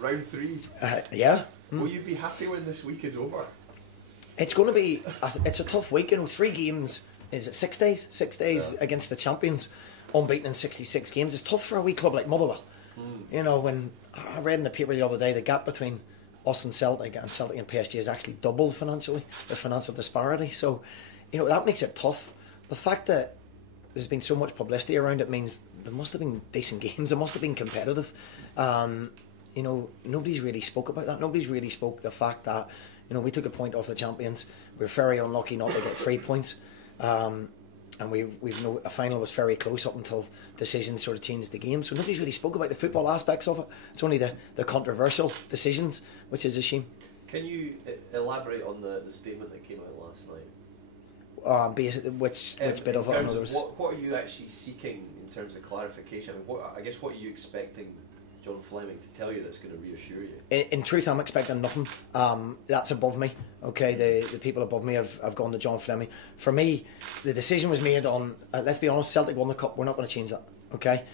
Round 3. Yeah. Will you be happy when this week is over? It's going to be. It's a tough week. 3 games. Is it 6 days? 6 days against the champions, unbeaten in 66 games. It's tough for a wee club like Motherwell. When I read in the paper the other day, the gap between us and Celtic and PSG is actually double financially, the financial disparity. So, that makes it tough. The fact that there's been so much publicity around it means there must have been decent games. There must have been competitive. Nobody's really spoke about that. Nobody's really spoke the fact that, we took a point off the champions. We were very unlucky not to get 3 points. And a final was very close up until decisions sort of changed the game. So nobody's really spoke about the football aspects of it. It's only the controversial decisions, which is a shame. Can you elaborate on the statement that came out last night? Which bit of it? What are you actually seeking in terms of clarification? What are you expecting John Fleming to tell you that's going to reassure you? In truth, I'm expecting nothing. That's above me. Okay, the people above me have gone to John Fleming. For me, the decision was made on. Let's be honest, Celtic won the cup. We're not going to change that. Okay,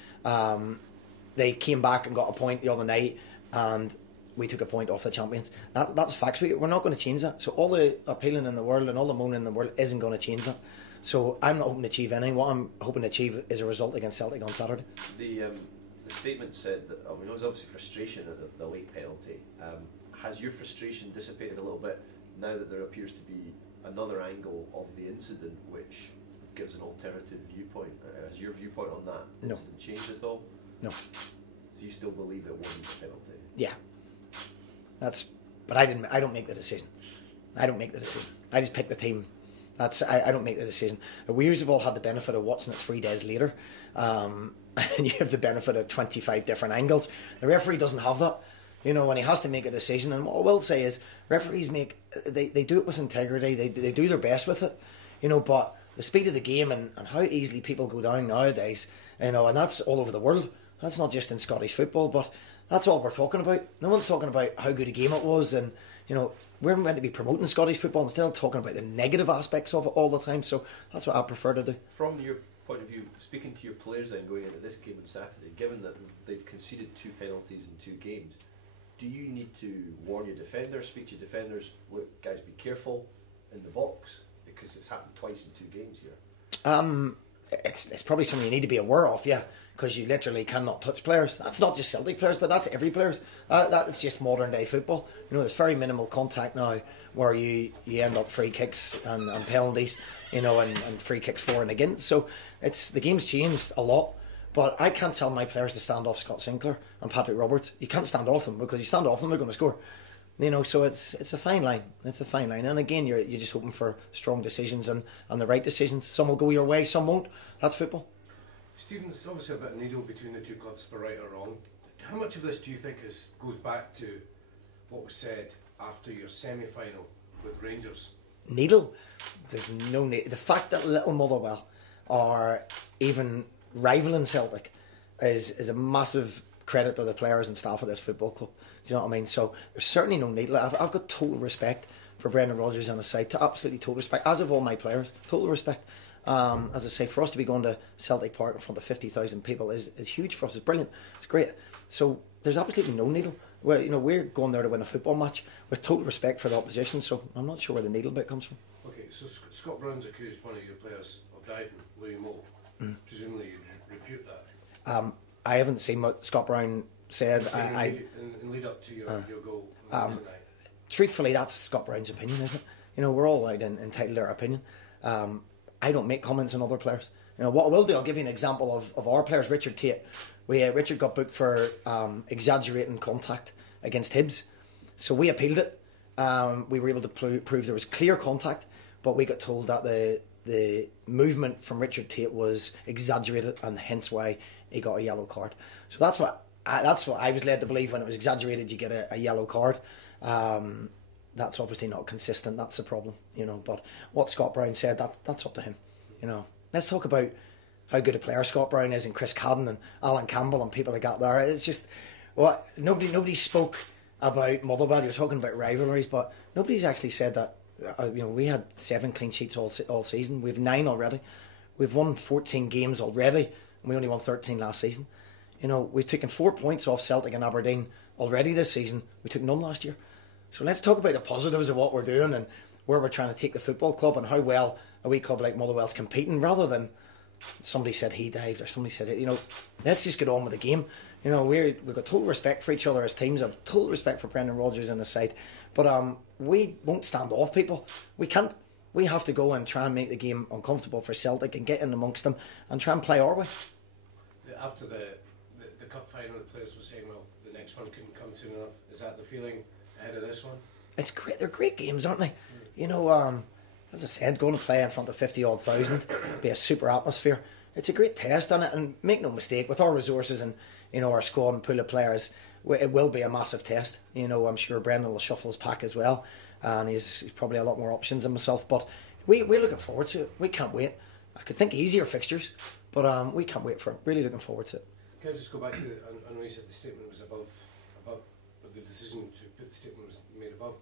they came back and got a point the other night, and we took a point off the champions. That's facts. We're not going to change that. So all the appealing in the world and all the moaning in the world isn't going to change that. So I'm not hoping to achieve anything. What I'm hoping to achieve is a result against Celtic on Saturday. The statement said that, there was obviously frustration at the late penalty. Has your frustration dissipated a little bit now that there appears to be another angle of the incident which gives an alternative viewpoint? Has your viewpoint on that incident changed at all? No. So you still believe it wasn't a penalty? Yeah. But I don't make the decision. I just pick the team. I don't make the decision. We usually all had the benefit of watching it 3 days later. And you have the benefit of 25 different angles. The referee doesn't have that, when he has to make a decision. And what I will say is, referees they do it with integrity. They do their best with it, But the speed of the game and how easily people go down nowadays, and that's all over the world. That's not just in Scottish football, but that's all we're talking about. No one's talking about how good a game it was, and we're meant to be promoting Scottish football instead of talking about the negative aspects of it all the time. So that's what I prefer to do. From your point of view, speaking to your players then going into this game on Saturday, given that they've conceded 2 penalties in 2 games, do you need to warn your defenders, speak to your defenders, look guys, be careful in the box, because it's happened twice in 2 games here? It's probably something you need to be aware of, yeah, because you literally cannot touch players. That's not just Celtic players, but that's every players. That's just modern day football. There's very minimal contact now, where you end up free kicks and penalties, and free kicks for and against. So the game's changed a lot. But I can't tell my players to stand off Scott Sinclair and Patrick Roberts. You can't stand off them, because you stand off them, they're going to score. So it's a fine line. It's a fine line. And again, you're just hoping for strong decisions and the right decisions. Some will go your way, some won't. That's football. Stephen, there's obviously a bit of needle between the 2 clubs for right or wrong. How much of this do you think goes back to what was said after your semi-final with Rangers? Needle? There's no need. The fact that Little Motherwell are even rivaling Celtic is a massive credit to the players and staff of this football club. Do you know what I mean? So there's certainly no need. I've got total respect for Brendan Rodgers on his side. Absolutely total respect, as of all my players. Total respect. As I say, for us to be going to Celtic Park in front of 50,000 people is huge for us. It's brilliant. It's great. So there's absolutely no needle. We're going there to win a football match with total respect for the opposition. So I'm not sure where the needle bit comes from. Okay, so Scott Brown's accused one of your players of diving, Louis Moore. Presumably you refute that. I haven't seen what Scott Brown said. In lead up to your goal tonight. Truthfully, that's Scott Brown's opinion, isn't it? We're all entitled to our opinion. I don't make comments on other players. What I will do, I'll give you an example of our players. Richard Tate. Richard got booked for exaggerating contact against Hibs, so we appealed it. We were able to prove there was clear contact, but we got told that the movement from Richard Tate was exaggerated, and hence why he got a yellow card. So that's what I was led to believe. When it was exaggerated, you get a yellow card. That's obviously not consistent. That's the problem, But what Scott Brown said, that's up to him, Let's talk about how good a player Scott Brown is, and Chris Cadden and Alan Campbell and people like that there. It's just, nobody spoke about Motherwell. You're talking about rivalries, but nobody's actually said that. We had 7 clean sheets all season. We've 9 already. We've won 14 games already, and we only won 13 last season. We've taken 4 points off Celtic and Aberdeen already this season. We took none last year. So let's talk about the positives of what we're doing and where we're trying to take the football club and how well a wee club like Motherwell's competing, rather than somebody said he dived or somebody said it. Let's just get on with the game. We've got total respect for each other as teams. I've total respect for Brendan Rodgers and his side. But we won't stand off people. We can't. We have to go and try and make the game uncomfortable for Celtic and get in amongst them and try and play our way. After the cup final, the players were saying, well, the next one couldn't come soon enough. Is that the feeling ahead of this one? It's great. They're great games, aren't they? As I said, going to play in front of 50-odd thousand, be a super atmosphere. It's a great test on it, and make no mistake, with our resources and our squad and pool of players, it will be a massive test. I'm sure Brendan will shuffle his pack as well, and he's probably a lot more options than myself. But we're looking forward to it. We can't wait. I could think easier fixtures, but we can't wait for it. Really looking forward to it. Can I just go back to, I know you said the statement was above the decision to put the statement was made above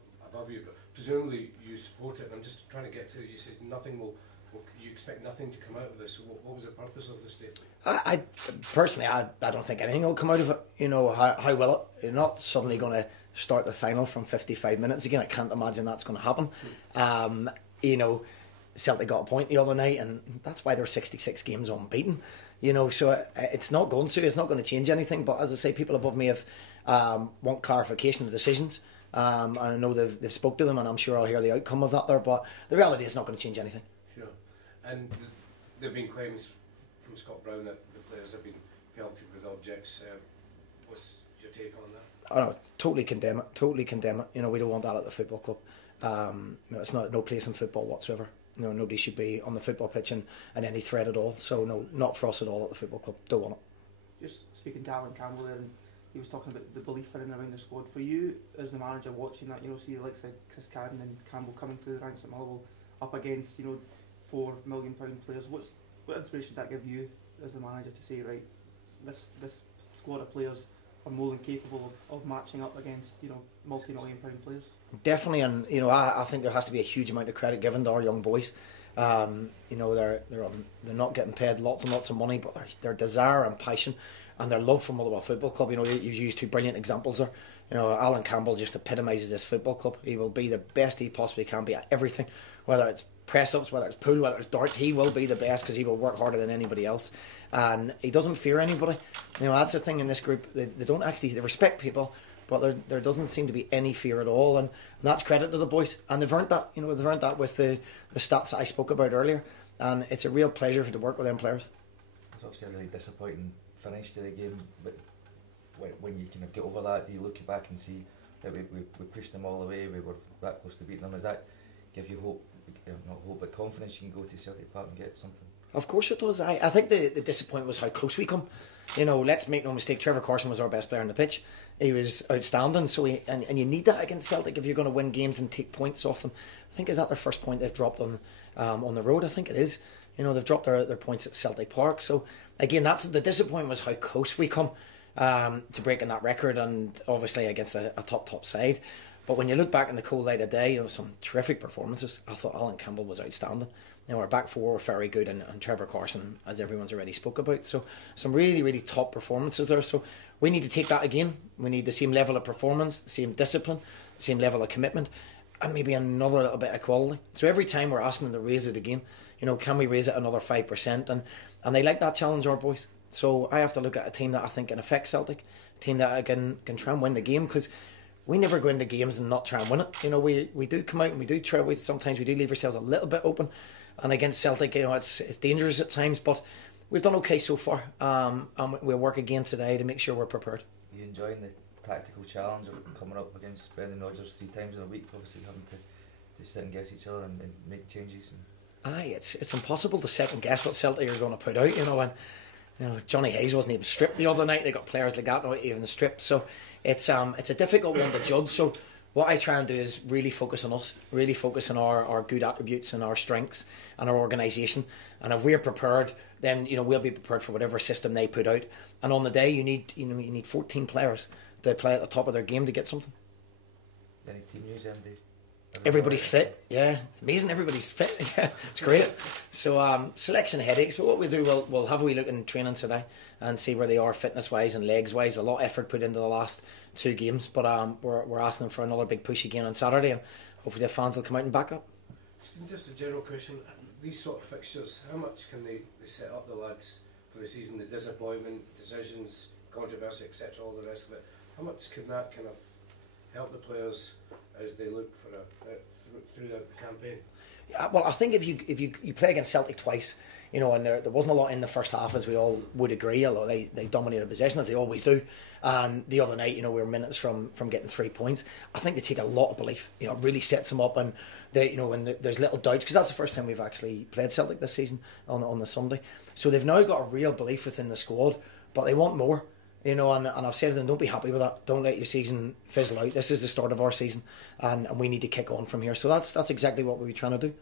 you, but presumably you support it, and I'm just trying to get to, you said you expect nothing to come out of this. What was the purpose of the statement? I personally, I don't think anything will come out of it. How will it? You're not suddenly going to start the final from 55 minutes again. I can't imagine that's going to happen. Celtic got a point the other night, and that's why they're 66 games unbeaten. So it's not going to change anything. But as I say, people above me have want clarification of decisions. And I know they've spoke to them, and I'm sure I'll hear the outcome of that there. But the reality is, it's not going to change anything. Sure. And there have been claims from Scott Brown that the players have been pelted with objects. What's your take on that? I totally condemn it. We don't want that at the football club. It's no place in football whatsoever. Nobody should be on the football pitch in any threat at all. So no, not for us at all at the football club. Don't want it. Just speaking to Alan Campbell there, and he was talking about the belief in and around the squad. For you, as the manager, watching that, see the likes of Chris Cadden and Campbell coming through the ranks at Motherwell up against, £4 million players. What inspiration does that give you as the manager to say, right, this squad of players are more than capable of matching up against, multi-million pound players? Definitely, and I think there has to be a huge amount of credit given to our young boys. They're not getting paid lots and lots of money, but their desire and passion and their love for Motherwell Football Club. You've used two brilliant examples there. Alan Campbell just epitomises this football club. He will be the best he possibly can be at everything, whether it's press-ups, whether it's pool, whether it's darts. He will be the best because he will work harder than anybody else, and he doesn't fear anybody. That's the thing in this group. They don't actually, they respect people, but there doesn't seem to be any fear at all, and that's credit to the boys. And they've earned that. They've earned that with the stats that I spoke about earlier, and it's a real pleasure to work with them players. It's obviously a really disappointing finish to the game, but when you kind of get over that, do you look back and see that we pushed them all the way, we were that close to beating them? Does that give you hope, not hope, but confidence you can go to Celtic Park and get something? Of course it does. I think the disappointment was how close we come. Let's make no mistake, Trevor Carson was our best player on the pitch. He was outstanding, so and you need that against Celtic if you're going to win games and take points off them. I think, is that their first point they've dropped on the road? I think it is. They've dropped their points at Celtic Park. So again, that's the disappointment, was how close we come to breaking that record, and obviously against a top side. But when you look back in the cold light of day, there were some terrific performances. I thought Alan Campbell was outstanding. Our back four were very good, and Trevor Carson, as everyone's already spoke about. So some really, really top performances there. So we need to take that again. We need the same level of performance, the same discipline, the same level of commitment, and maybe another little bit of quality. So every time we're asking them to raise it again, can we raise it another 5%? And they like that challenge, our boys. So I have to look at a team that I think can affect Celtic, a team that can try and win the game, because we never go into games and not try and win it. We do come out and we do try. Sometimes we do leave ourselves a little bit open, and against Celtic, it's dangerous at times. But we've done okay so far, and we'll work again today to make sure we're prepared. Are you enjoying the tactical challenge of coming up against Brendan Rodgers 3 times in a week? Obviously, having to sit and guess each other and make changes. It's impossible to second guess what Celtic are going to put out. And Johnny Hayes wasn't even stripped the other night. They got players like that not even stripped. So it's a difficult one to judge. So what I try and do is really focus on us, really focus on our good attributes and our strengths and our organisation. And if we're prepared, then we'll be prepared for whatever system they put out. And on the day, you need 14 players to play at the top of their game to get something. Any team news, MD? Everybody's fit, yeah. It's amazing everybody's fit, yeah. It's great. So selection headaches, but what we do, we'll have a wee look in training today and see where they are fitness-wise and legs-wise. A lot of effort put into the last 2 games, but we're asking them for another big push again on Saturday, and hopefully the fans will come out and back up. Just a general question, these sort of fixtures, how much can they set up the lads for the season, the disappointment, decisions, controversy, etc., all the rest of it, how much can that kind of help the players as they look for through the campaign? Yeah, well, I think if you play against Celtic twice, you know, and there wasn't a lot in the first half, as we all would agree, although they dominated possession, as they always do. And the other night, you know, we were minutes from getting 3 points. I think they take a lot of belief. You know, it really sets them up, and they, you know, when there's little doubts, because that's the first time we've actually played Celtic this season on the Sunday. So they've now got a real belief within the squad, but they want more. You know, and I've said to them, don't be happy with that. Don't let your season fizzle out. This is the start of our season, and we need to kick on from here. So that's exactly what we're trying to do.